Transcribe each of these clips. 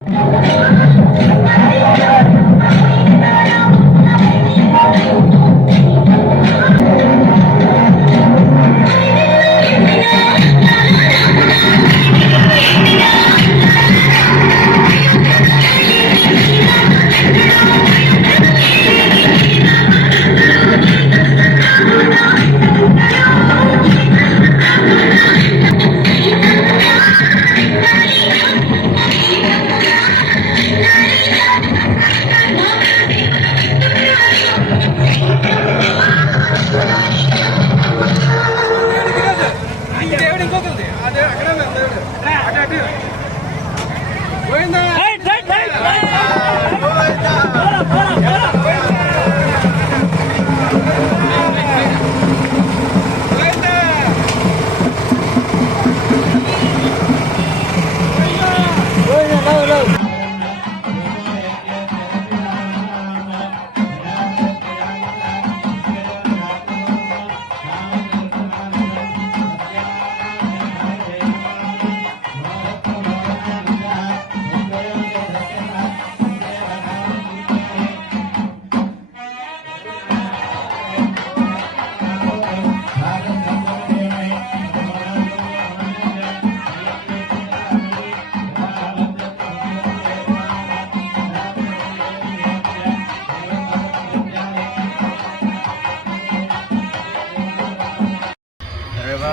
Thank you.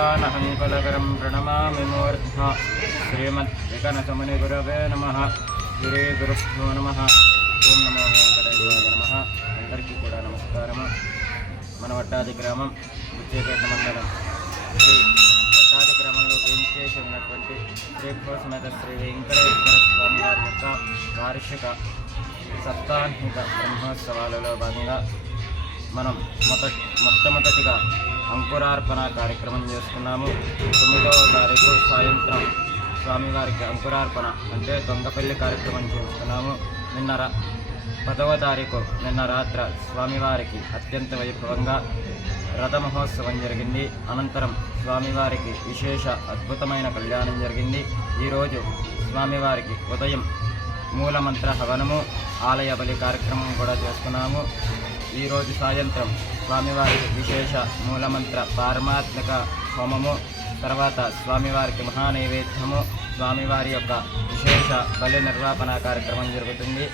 सर्वानहं कुलकरं प्रणमामि मूर्ध्व श्रीमद्विकनसमुनिगुरवे नमः శ్రీగురుభ్యో నమ ఓం నమో వెంకటేశ్వరాయ నమ అందరికీ కూడా నమస్కారము మన వట్టాది గ్రామం బుచ్చేపేట మండలం శ్రీ వట్టాది గ్రామంలో వేంచేసి ఉన్నటువంటి శ్రీ కోసమేత శ్రీ వెంకటేశ్వర స్వామి వారి యొక్క వార్షిక సప్తాహిక బ్రహ్మోత్సవాలలో భాగంగా మనం మొదటి మొట్టమొదటిగా అంకురార్పణ కార్యక్రమం చేసుకున్నాము తొమ్మిదవ తారీఖు సాయంత్రం స్వామివారికి అంకురార్పణ అంటే దొంగపల్లి కార్యక్రమం చేసుకున్నాము నిన్న రా పదవ తారీఖు నిన్న రాత్ర స్వామివారికి అత్యంత వైభవంగా రథమహోత్సవం జరిగింది. అనంతరం స్వామివారికి విశేష అద్భుతమైన కళ్యాణం జరిగింది. ఈరోజు స్వామివారికి ఉదయం మూలమంత్ర హవనము ఆలయ బలి కార్యక్రమం కూడా చేసుకున్నాము ఈరోజు సాయంత్రం స్వామివారికి విశేష మూలమంత్ర పారమాత్మక హోమము తర్వాత స్వామివారికి మహానైవేద్యము స్వామివారి యొక్క విశేష బలి నిర్వాపణ కార్యక్రమం జరుగుతుంది.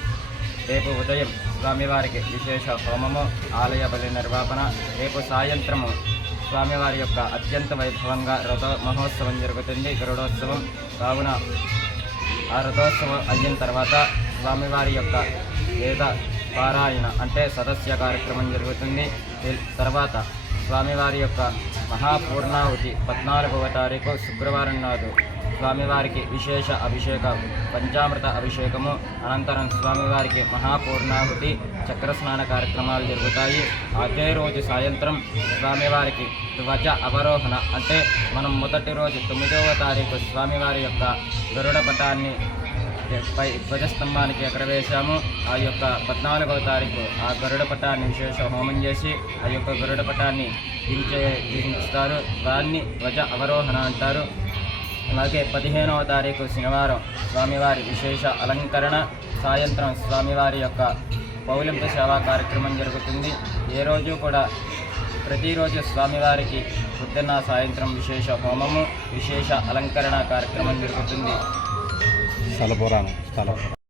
రేపు ఉదయం స్వామివారికి విశేష హోమము ఆలయ బలి నిర్వాపణ. రేపు సాయంత్రము స్వామివారి యొక్క అత్యంత వైభవంగా రథ మహోత్సవం జరుగుతుంది గరుడోత్సవం. కావున ఆ రథోత్సవం అయిన తర్వాత స్వామివారి యొక్క వేద పారాయణ అంటే సదస్య కార్యక్రమం జరుగుతుంది. తర్వాత స్వామివారి యొక్క మహాపూర్ణాహుతి పద్నాలుగవ తారీఖు శుక్రవారం నాడు స్వామివారికి విశేష అభిషేకం పంచామృత అభిషేకము. అనంతరం స్వామివారికి మహాపూర్ణాహుతి చక్రస్నాన కార్యక్రమాలు జరుగుతాయి. అదే రోజు సాయంత్రం స్వామివారికి ధ్వజ అవరోహణ అంటే మనం మొదటి రోజు తొమ్మిదవ తారీఖు స్వామివారి యొక్క గరుడ పటాన్ని పై ధ్వజస్తంభానికి ఎగరవేశాము. ఆ యొక్క పద్నాలుగవ తారీఖు ఆ గరుడ పటాన్ని విశేష హోమం చేసి ఆ యొక్క గరుడ పటాన్ని దించే దించుతారు దాన్ని ధ్వజ అవరోహణ అంటారు. అలాగే పదిహేనవ తారీఖు శనివారం స్వామివారి విశేష అలంకరణ. సాయంత్రం స్వామివారి యొక్క పౌలింపు సేవా కార్యక్రమం జరుగుతుంది. ఏ రోజు కూడా ప్రతిరోజు స్వామివారికి పొద్దున్న సాయంత్రం విశేష హోమము విశేష అలంకరణ కార్యక్రమం జరుగుతుంది. സ്ഥലപ്പുറാണ് സ്ഥലം.